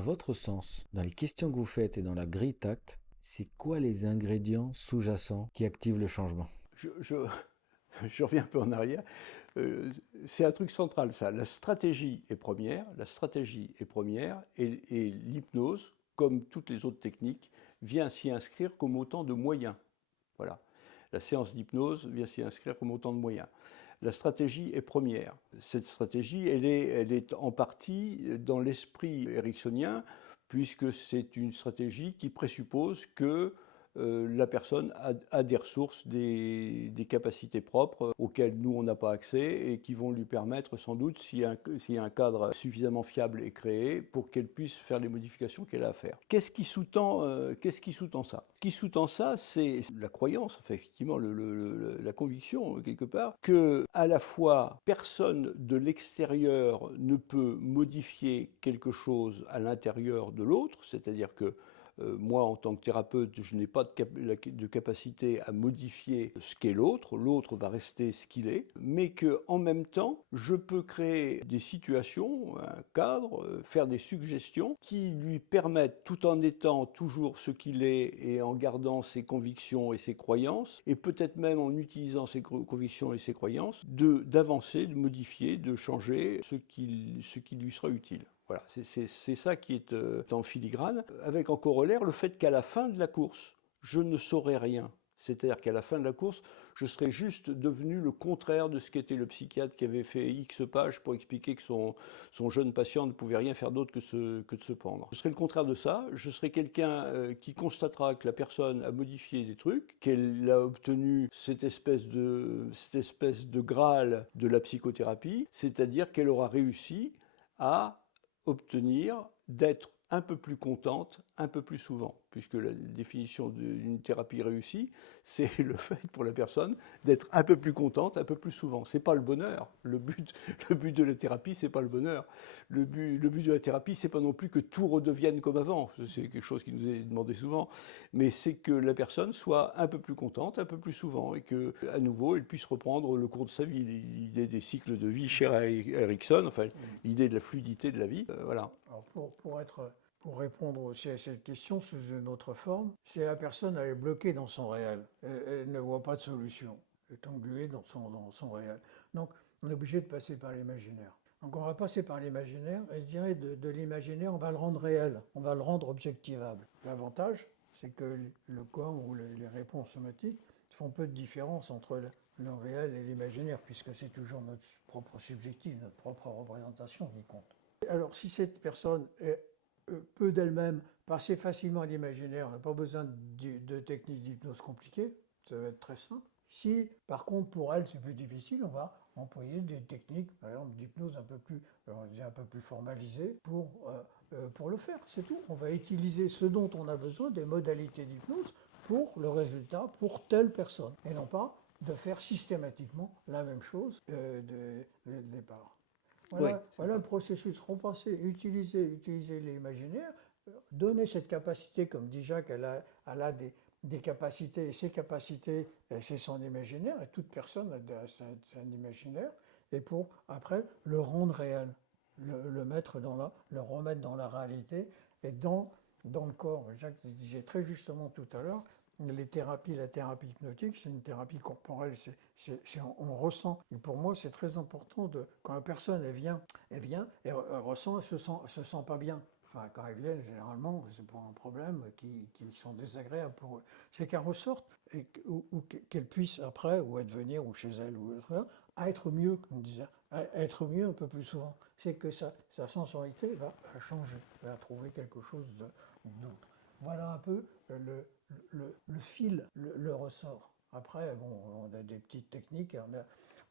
À votre sens, dans les questions que vous faites et dans la grille TACT, c'est quoi les ingrédients sous-jacents qui activent le changement? Je reviens un peu en arrière. C'est un truc central, ça. La stratégie est première, et l'hypnose, comme toutes les autres techniques, vient s'y inscrire comme autant de moyens. Voilà. La séance d'hypnose vient s'y inscrire comme autant de moyens. La stratégie est première. Cette stratégie, elle est en partie dans l'esprit ericksonien, puisque c'est une stratégie qui présuppose que la personne a des ressources, des capacités propres auxquelles nous, on n'a pas accès et qui vont lui permettre sans doute, s'il y a un cadre suffisamment fiable et créé, pour qu'elle puisse faire les modifications qu'elle a à faire. Qu'est-ce qui sous-tend ça? Ce qui sous-tend ça, c'est la croyance, enfin, effectivement, la conviction, quelque part, que à la fois personne de l'extérieur ne peut modifier quelque chose à l'intérieur de l'autre, c'est-à-dire que moi, en tant que thérapeute, je n'ai pas de capacité à modifier ce qu'est l'autre. L'autre va rester ce qu'il est, mais que, en même temps, je peux créer des situations, un cadre, faire des suggestions qui lui permettent, tout en étant toujours ce qu'il est et en gardant ses convictions et ses croyances, et peut-être même en utilisant ses convictions et ses croyances, d'avancer, de modifier, de changer ce qui lui sera utile. Voilà, c'est ça qui est en filigrane, avec en corollaire le fait qu'à la fin de la course, je ne saurais rien. C'est-à-dire qu'à la fin de la course, je serais juste devenu le contraire de ce qu'était le psychiatre qui avait fait X pages pour expliquer que son jeune patient ne pouvait rien faire d'autre que de se pendre. Je serais le contraire de ça, je serais quelqu'un qui constatera que la personne a modifié des trucs, qu'elle a obtenu cette espèce de Graal de la psychothérapie, c'est-à-dire qu'elle aura réussi à obtenir d'être un peu plus contente un peu plus souvent, puisque la définition d'une thérapie réussie, c'est le fait pour la personne d'être un peu plus contente un peu plus souvent. C'est pas le bonheur. Le but de la thérapie, c'est pas le bonheur. Le but de la thérapie, c'est pas non plus que tout redevienne comme avant. C'est quelque chose qui nous est demandé souvent, mais c'est que la personne soit un peu plus contente un peu plus souvent et que, à nouveau, elle puisse reprendre le cours de sa vie. L'idée des cycles de vie chère à Erickson, enfin, l'idée de la fluidité de la vie, voilà. Alors pour répondre aussi à cette question sous une autre forme, c'est la personne, elle est bloquée dans son réel. Elle ne voit pas de solution. Elle est engluée dans son réel. Donc, on est obligé de passer par l'imaginaire. Donc, on va passer par l'imaginaire, et je dirais de l'imaginaire, on va le rendre réel, on va le rendre objectivable. L'avantage, c'est que le corps ou les réponses somatiques font peu de différence entre le réel et l'imaginaire, puisque c'est toujours notre propre subjectif, notre propre représentation qui compte. Alors, si cette personne peut d'elle-même passer facilement à l'imaginaire, on n'a pas besoin de techniques d'hypnose compliquées, ça va être très simple. Si, par contre, pour elle, c'est plus difficile, on va employer des techniques, par exemple, d'hypnose un peu plus formalisées pour le faire, c'est tout. On va utiliser ce dont on a besoin, des modalités d'hypnose, pour le résultat, pour telle personne, et non pas de faire systématiquement la même chose dès le départ. Oui, Voilà le processus. Repasser, utiliser l'imaginaire, donner cette capacité, comme dit Jacques, elle a des capacités, et ces capacités, c'est son imaginaire, et toute personne a un imaginaire, et pour après le rendre réel, le remettre dans la réalité, et dans le corps. Jacques disait très justement tout à l'heure, la thérapie hypnotique, c'est une thérapie corporelle, on ressent. Et pour moi, c'est très important quand la personne elle ressent, elle se sent pas bien. Enfin, quand elles viennent, généralement, c'est pour un problème qui sont désagréables pour eux. C'est qu'elles ressortent ou qu'elles puissent après, ou venir, ou chez elles, ou autre, à être mieux, comme on disait, à être mieux un peu plus souvent. C'est que sa sensibilité va changer, va trouver quelque chose d'autre. Voilà un peu le fil, le ressort. Après, bon, on a des petites techniques,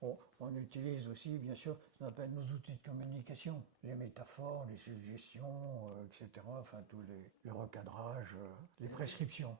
on utilise aussi, bien sûr, ce qu'on appelle nos outils de communication, les métaphores, les suggestions, etc., enfin, tous les recadrages, les prescriptions.